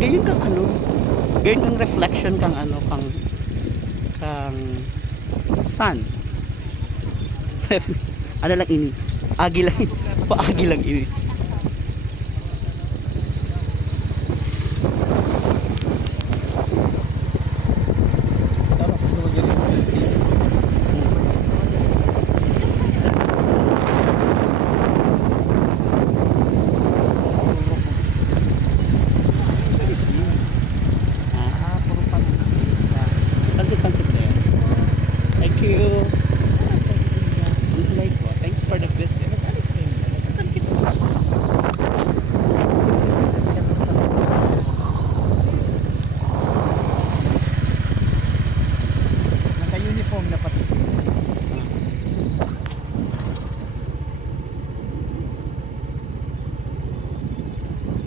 gayon kang ano, gayon kang reflection kang ano, kang sun. Ano lang ini, agi lang, paagi lang ini.